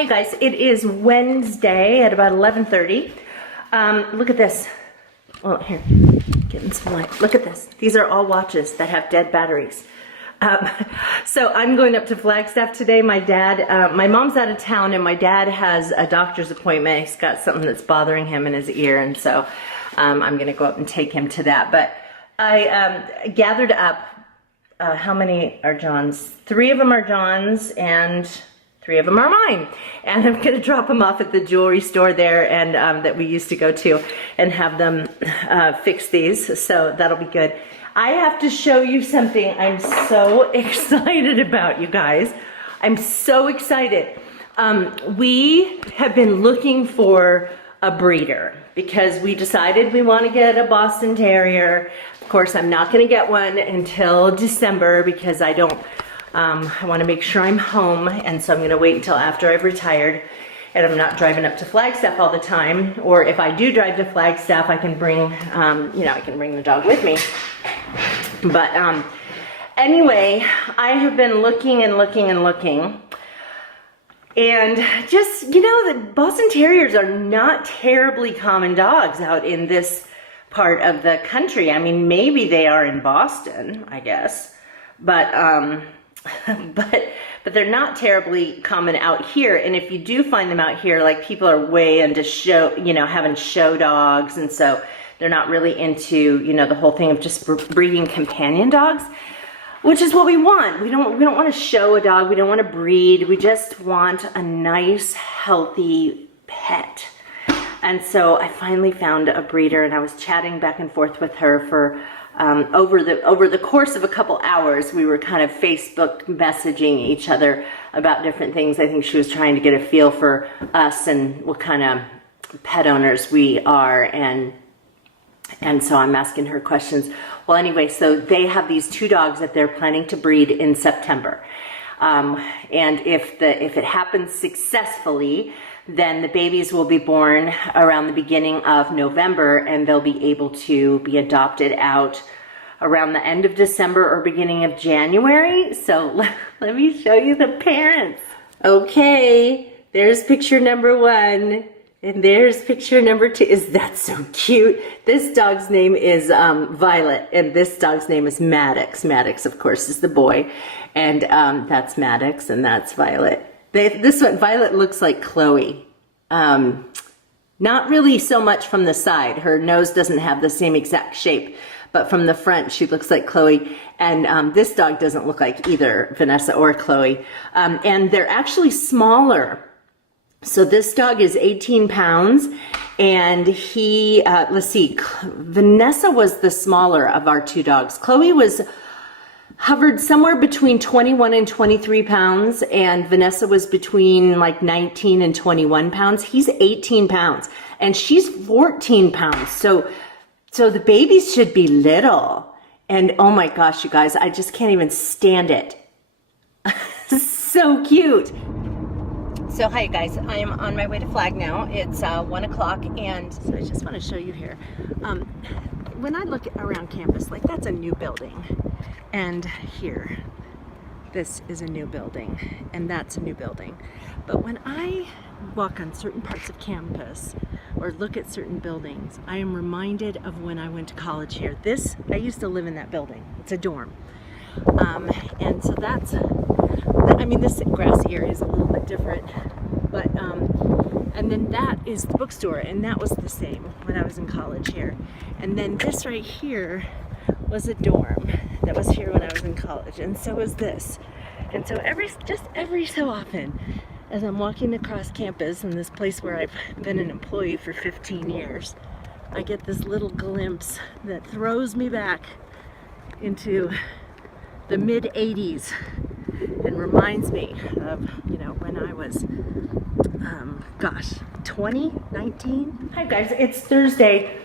Hi guys, it is Wednesday at about 11:30. Look at this. Oh, here, getting some light. Look at this. These are all watches that have dead batteries. So I'm going up to Flagstaff today. My mom's out of town and my dad has a doctor's appointment. He's got something that's bothering him in his ear, and so I'm gonna go up and take him to that. But I gathered up, how many are John's? 3 of them are John's and 3 of them are mine, and I'm gonna drop them off at the jewelry store there and that we used to go to and have them fix these, so that'll be good. I have to show you something I'm so excited about, you guys. I'm so excited. We have been looking for a breeder because we decided we want to get a Boston Terrier. Of course, I'm not going to get one until December because I want to make sure I'm home, and so I'm going to wait until after I've retired and I'm not driving up to Flagstaff all the time. Or if I do drive to Flagstaff, I can bring, I can bring the dog with me. But anyway, I have been looking and looking and looking, and just, the Boston Terriers are not terribly common dogs out in this part of the country. I mean, maybe they are in Boston, I guess, but they're not terribly common out here. And if you do find them out here, like, people are way into having show dogs, and so they're not really into, the whole thing of just breeding companion dogs, which is what we want. We don't want to show a dog. We don't want to breed. We just want a nice, healthy pet. And so I finally found a breeder, and I was chatting back and forth with her for over the course of a couple hours. We were kind of Facebook messaging each other about different things. I think she was trying to get a feel for us and what kind of pet owners we are, and so I'm asking her questions. Well, anyway, so they have these 2 dogs that they're planning to breed in September. And if it happens successfully, then the babies will be born around the beginning of November, and they'll be able to be adopted out around the end of December or beginning of January. So let me show you the parents. Okay, there's picture number 1. And there's picture number 2. Is that so cute? This dog's name is Violet, and this dog's name is Maddox. Maddox, of course, is the boy, and that's Maddox, and that's Violet. This one, Violet, looks like Chloe. Not really so much from the side. Her nose doesn't have the same exact shape, but from the front, she looks like Chloe. And this dog doesn't look like either Vanessa or Chloe. And they're actually smaller. So this dog is 18 pounds, and he, let's see, Vanessa was the smaller of our 2 dogs. Chloe hovered somewhere between 21 and 23 pounds, and Vanessa was between like 19 and 21 pounds. He's 18 pounds, and she's 14 pounds. So the babies should be little. And oh my gosh, you guys, I just can't even stand it. So cute. So hi guys, I am on my way to Flag now. It's 1 o'clock, and so I just want to show you here. When I look around campus, like, that's a new building, and here, this is a new building, and that's a new building. But when I walk on certain parts of campus or look at certain buildings, I am reminded of when I went to college here. I used to live in that building. It's a dorm. And so this grassy area is a little bit different, but and then that is the bookstore, and that was the same when I was in college here. And then this right here was a dorm that was here when I was in college, and so was this. And so every so often, as I'm walking across campus in this place where I've been an employee for 15 years, I get this little glimpse that throws me back into the mid-80s and reminds me of, when I was, 2019? Hi guys, it's Thursday,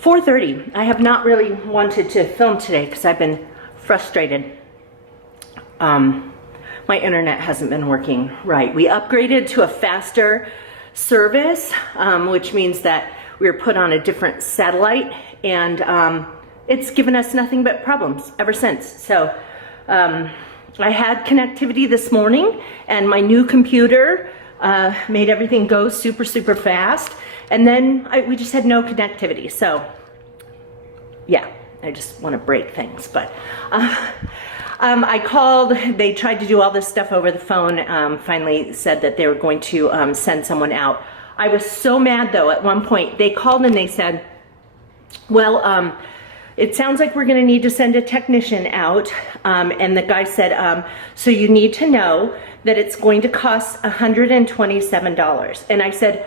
4:30. I have not really wanted to film today because I've been frustrated. My internet hasn't been working right. We upgraded to a faster service, which means that we were put on a different satellite, and it's given us nothing but problems ever since. So I had connectivity this morning, and my new computer made everything go super, super fast. And then we just had no connectivity. So yeah, I just want to break things. But I called, they tried to do all this stuff over the phone, finally said that they were going to send someone out. I was so mad though, at one point, they called and they said, well, it sounds like we're gonna need to send a technician out. And the guy said, so you need to know that it's going to cost $127. And I said,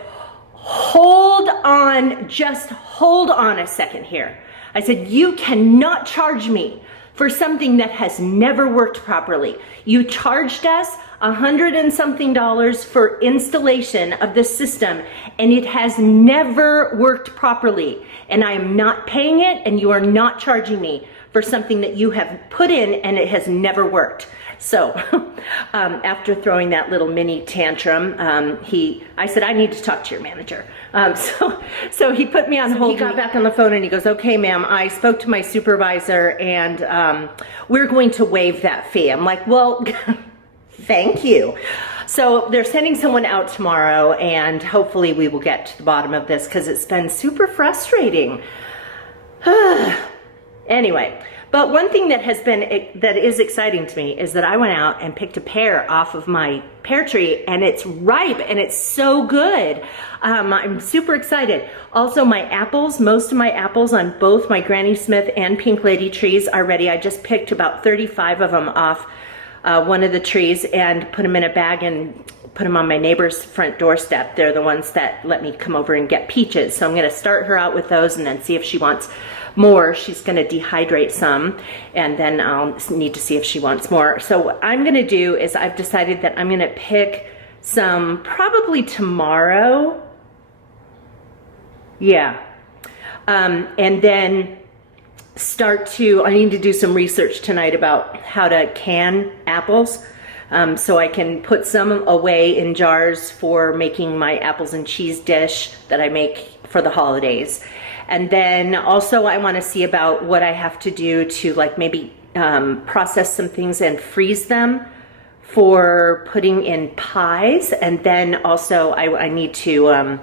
hold on, just hold on a second here. I said, you cannot charge me for something that has never worked properly. You charged us $100 and something for installation of this system, and it has never worked properly. And I am not paying it, and you are not charging me for something that you have put in and it has never worked. So after throwing that little mini tantrum, I said, I need to talk to your manager. So he put me on hold. He got back on the phone and he goes, okay, ma'am, I spoke to my supervisor and we're going to waive that fee. I'm like, well, thank you. So they're sending someone out tomorrow and hopefully we will get to the bottom of this because it's been super frustrating. Anyway. But one thing that is exciting to me is that I went out and picked a pear off of my pear tree and it's ripe and it's so good. I'm super excited. Also my apples, most of my apples on both my Granny Smith and Pink Lady trees are ready. I just picked about 35 of them off one of the trees and put them in a bag and put them on my neighbor's front doorstep. They're the ones that let me come over and get peaches. So I'm gonna start her out with those and then see if she wants more. She's gonna dehydrate some and then I'll need to see if she wants more. So what I'm gonna do is I've decided that I'm gonna pick some probably tomorrow. Yeah. And then I need to do some research tonight about how to can apples. So I can put some away in jars for making my apples and cheese dish that I make for the holidays. And then also I want to see about what I have to do to like maybe process some things and freeze them for putting in pies. And then also I need to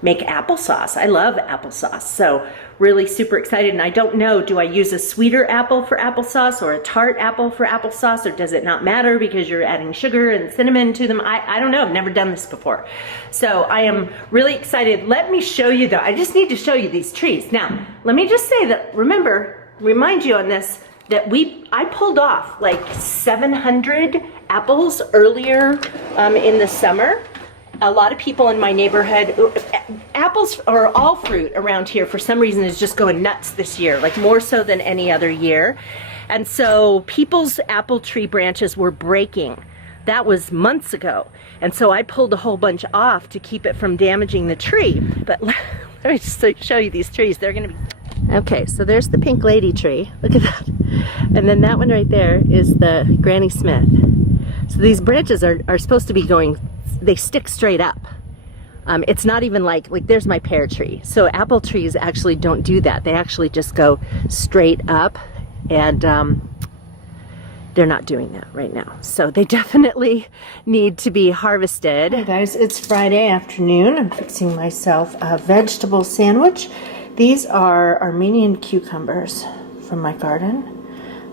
make applesauce. I love applesauce. So really super excited. And I don't know, do I use a sweeter apple for applesauce or a tart apple for applesauce, or does it not matter because you're adding sugar and cinnamon to them? I don't know, I've never done this before. So I am really excited. Let me show you though, I just need to show you these trees. Now, let me just say that, remind you on this, that I pulled off like 700 apples earlier in the summer. A lot of people in my neighborhood, apples or all fruit around here for some reason is just going nuts this year, like more so than any other year. And so people's apple tree branches were breaking. That was months ago. And so I pulled a whole bunch off to keep it from damaging the tree. But let me just show you these trees. They're gonna be, okay, so there's the Pink Lady tree. Look at that. And then that one right there is the Granny Smith. So these branches are supposed to be going, they stick straight up. It's not even like there's my pear tree. So apple trees actually don't do that. They actually just go straight up, and they're not doing that right now. So they definitely need to be harvested. Hey guys, it's Friday afternoon. I'm fixing myself a vegetable sandwich. These are Armenian cucumbers from my garden.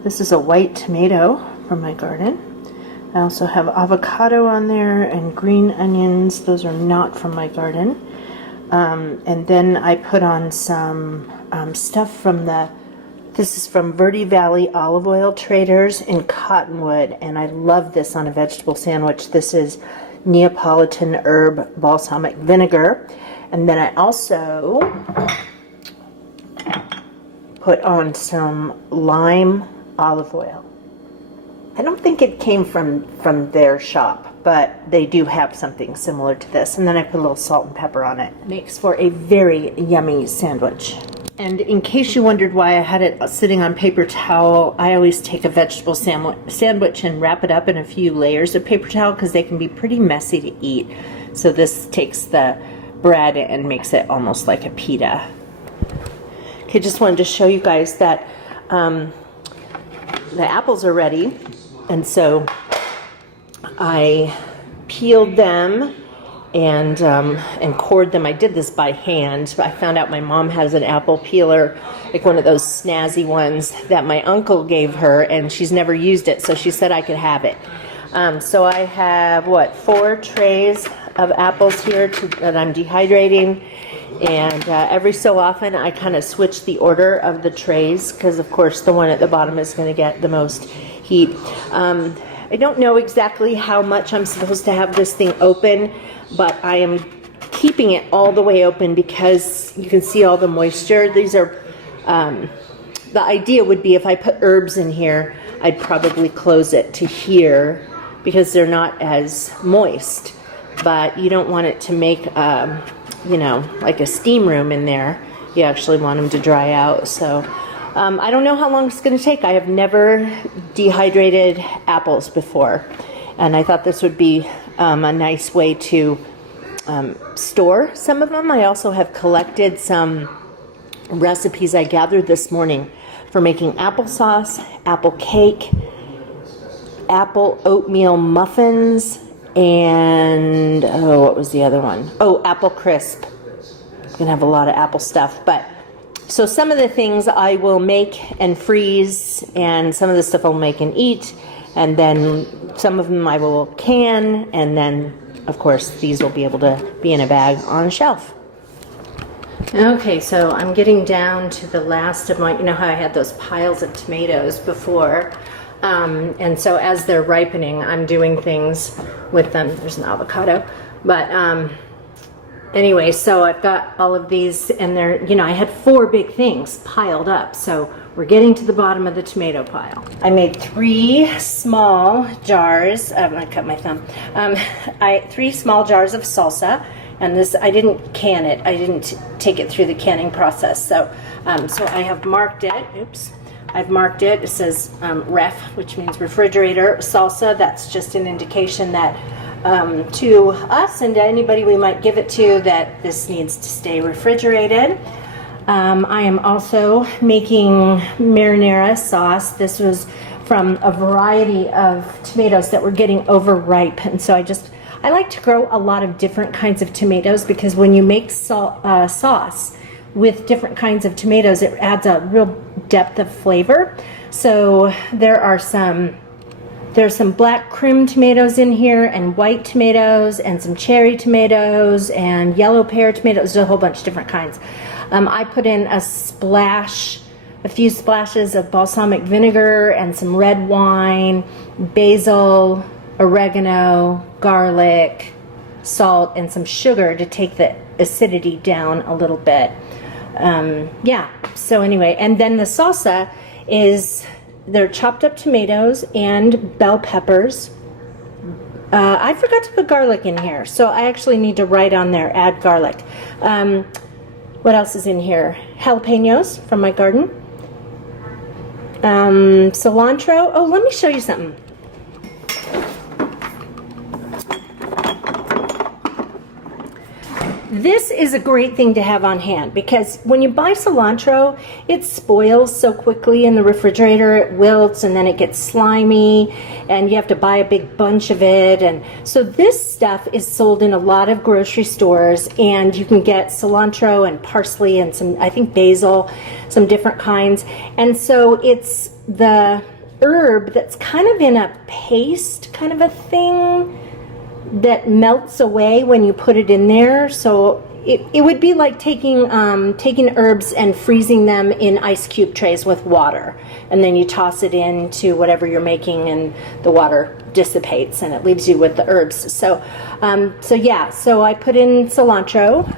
This is a white tomato from my garden. I also have avocado on there and green onions. Those are not from my garden. And then I put on some stuff from this is from Verde Valley Olive Oil Traders in Cottonwood. And I love this on a vegetable sandwich. This is Neapolitan herb balsamic vinegar. And then I also put on some lime olive oil. I don't think it came from their shop, but they do have something similar to this. And then I put a little salt and pepper on it. Makes for a very yummy sandwich. And in case you wondered why I had it sitting on paper towel, I always take a vegetable sandwich and wrap it up in a few layers of paper towel because they can be pretty messy to eat. So this takes the bread and makes it almost like a pita. Okay, just wanted to show you guys that the apples are ready. And so I peeled them and cord them. I did this by hand. I found out my mom has an apple peeler, like one of those snazzy ones that my uncle gave her, and she's never used it, so she said I could have it. So I have, 4 trays of apples here that I'm dehydrating, and every so often I kind of switch the order of the trays, because of course the one at the bottom is going to get the most heat. I don't know exactly how much I'm supposed to have this thing open, but I am keeping it all the way open because you can see all the moisture. These are, the idea would be if I put herbs in here, I'd probably close it to here because they're not as moist. But you don't want it to make, like a steam room in there. You actually want them to dry out. So I don't know how long it's going to take. I have never dehydrated apples before, and I thought this would be a nice way to store some of them. I also have collected some recipes I gathered this morning for making applesauce, apple cake, apple oatmeal muffins, and what was the other one? Oh, apple crisp. I'm gonna have a lot of apple stuff, but so some of the things I will make and freeze, and some of the stuff I'll make and eat, and then some of them I will can, and then of course these will be able to be in a bag on a shelf. Okay, so I'm getting down to the last of my, you know how I had those piles of tomatoes before, and so as they're ripening, I'm doing things with them. There's an avocado, but anyway, so I've got all of these, and they're, I had 4 big things piled up, so we're getting to the bottom of the tomato pile. I made 3 small jars, I cut my thumb, 3 small jars of salsa, and this, I didn't can it, I didn't take it through the canning process, so so I have marked it, I've marked it, it says ref, which means refrigerator, salsa, that's just an indication that to us and to anybody we might give it to that this needs to stay refrigerated. I am also making marinara sauce. This was from a variety of tomatoes that were getting overripe, and so I like to grow a lot of different kinds of tomatoes, because when you make sauce with different kinds of tomatoes, it adds a real depth of flavor. So there's some black cream tomatoes in here, and white tomatoes, and some cherry tomatoes, and yellow pear tomatoes. There's a whole bunch of different kinds. I put in a few splashes of balsamic vinegar, and some red wine, basil, oregano, garlic, salt, and some sugar to take the acidity down a little bit. So anyway, and then the salsa is, they're chopped up tomatoes and bell peppers. I forgot to put garlic in here, so I actually need to write on there, add garlic. What else is in here? Jalapenos from my garden. Cilantro. Oh, let me show you something. This is a great thing to have on hand, because when you buy cilantro, it spoils so quickly in the refrigerator. It wilts, and then it gets slimy, and you have to buy a big bunch of it. And so this stuff is sold in a lot of grocery stores, and you can get cilantro and parsley and some, I think, basil, some different kinds. And so it's the herb that's kind of in a paste kind of a thing that melts away when you put it in there. So it would be like taking herbs and freezing them in ice cube trays with water, and then you toss it into whatever you're making, and the water dissipates, and it leaves you with the herbs. So so I put in cilantro,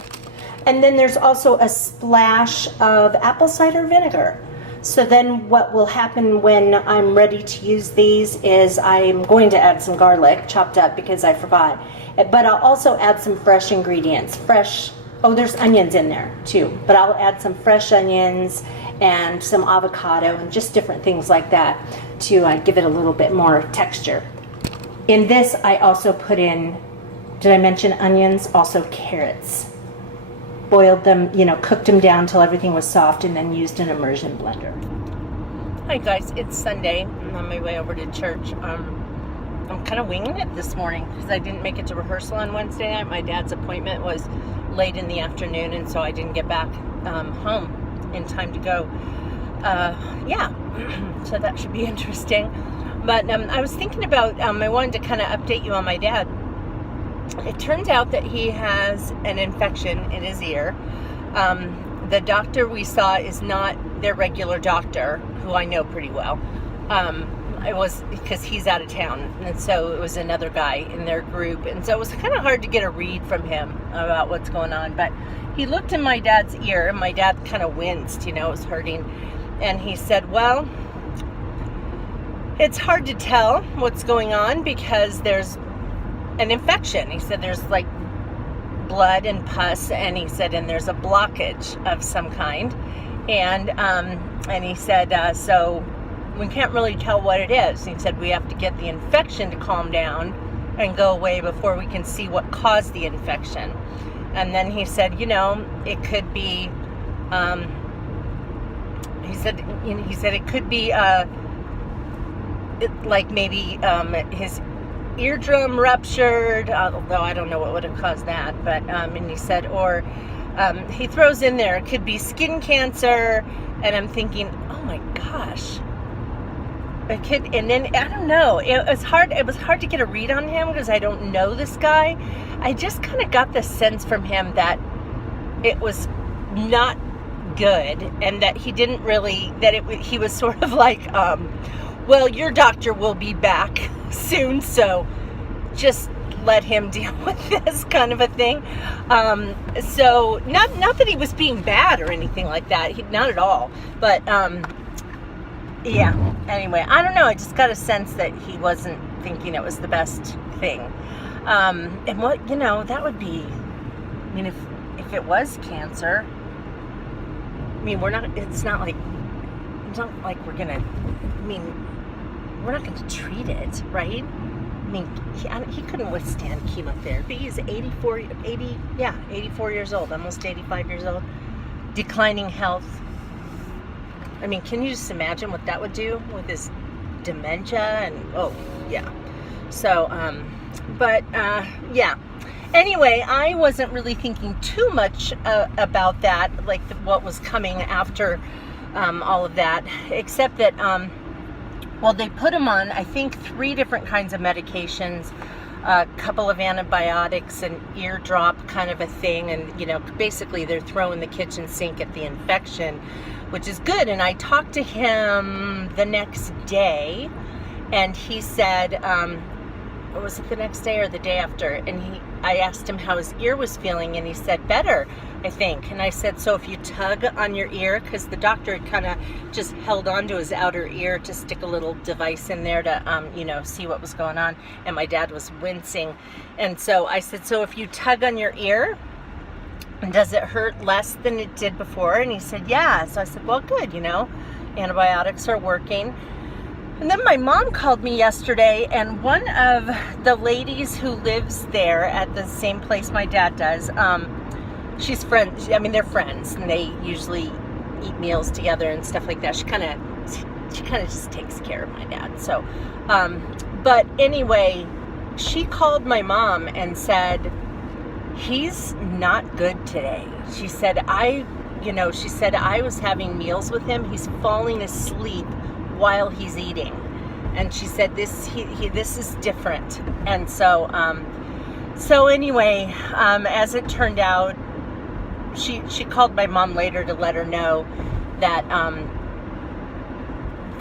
and then there's also a splash of apple cider vinegar. So then what will happen when I'm ready to use these is I'm going to add some garlic chopped up, because I forgot. But I'll also add some fresh ingredients. There's onions in there too. But I'll add some fresh onions and some avocado and just different things like that to give it a little bit more texture. In this, I also put in, did I mention onions? Also carrots. Boiled them, cooked them down until everything was soft, and then used an immersion blender. Hi guys, it's Sunday. I'm on my way over to church. I'm kind of winging it this morning because I didn't make it to rehearsal on Wednesday night. My dad's appointment was late in the afternoon, and so I didn't get back home in time to go. Yeah, so that should be interesting. But I was thinking about, I wanted to kind of update you on my dad. It turns out that he has an infection in his ear. The doctor we saw is not their regular doctor, who I know pretty well. It was because he's out of town, and so it was another guy in their group, and so it was kind of hard to get a read from him about what's going on. But he looked in my dad's ear, and my dad kind of winced, it was hurting, and he said, well, it's hard to tell what's going on because there's an infection. He said there's like blood and pus, and he said, and there's a blockage of some kind, and he said, so we can't really tell what it is. He said we have to get the infection to calm down and go away before we can see what caused the infection. And then he said, it could be, he said it could be like maybe his eardrum ruptured, although I don't know what would have caused that. But and he said, or he throws in there, it could be skin cancer. And I'm thinking, oh my gosh. A kid, and then I don't know. It was hard to get a read on him because I don't know this guy. I just kind of got the sense from him that it was not good, and that he didn't really. He was sort of like, well, your doctor will be back soon, so just let him deal with this kind of a thing. So not that he was being bad or anything like that. Not at all. But yeah. Anyway, I don't know. I just got a sense that he wasn't thinking it was the best thing. And what, that would be, if it was cancer, we're not like we're going to, we're not going to treat it, right? He couldn't withstand chemotherapy. He's 84 years old, almost 85 years old, declining health. Can you just imagine what that would do with his dementia? And oh yeah. So yeah. Anyway, I wasn't really thinking too much about that, like what was coming after all of that, except that they put him on, I think, 3 different kinds of medications, a couple of antibiotics, an ear drop kind of a thing, and basically they're throwing the kitchen sink at the infection, which is good. And I talked to him the next day, and he said, was it the next day or the day after? And I asked him how his ear was feeling, and he said, better, I think. And I said, so if you tug on your ear, because the doctor had kind of just held on to his outer ear to stick a little device in there to, see what was going on. And my dad was wincing. And so I said, so if you tug on your ear, does it hurt less than it did before? And he said, yeah. So I said, well, good, antibiotics are working. And then my mom called me yesterday, and one of the ladies who lives there at the same place my dad does, she's friends. They're friends, and they usually eat meals together and stuff like that. She kind of just takes care of my dad. So, but anyway, she called my mom and said, he's not good today. She said, I was having meals with him. He's falling asleep while he's eating. And she said, this is different. And so, anyway, as it turned out, she called my mom later to let her know that,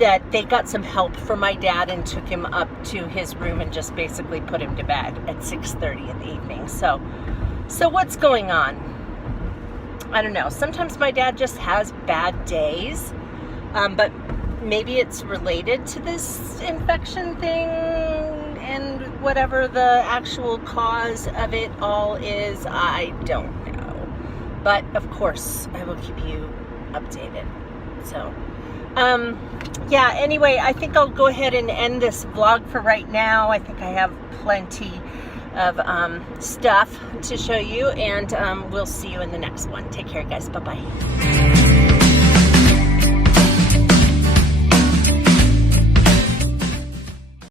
that they got some help for my dad and took him up to his room and just basically put him to bed at 6:30 in the evening. So what's going on? I don't know. Sometimes my dad just has bad days, but maybe it's related to this infection thing, and whatever the actual cause of it all is, I don't know. But of course, I will keep you updated. So, yeah, anyway, I think I'll go ahead and end this vlog for right now. I think I have plenty of stuff to show you, and we'll see you in the next one. Take care, guys. Bye-bye.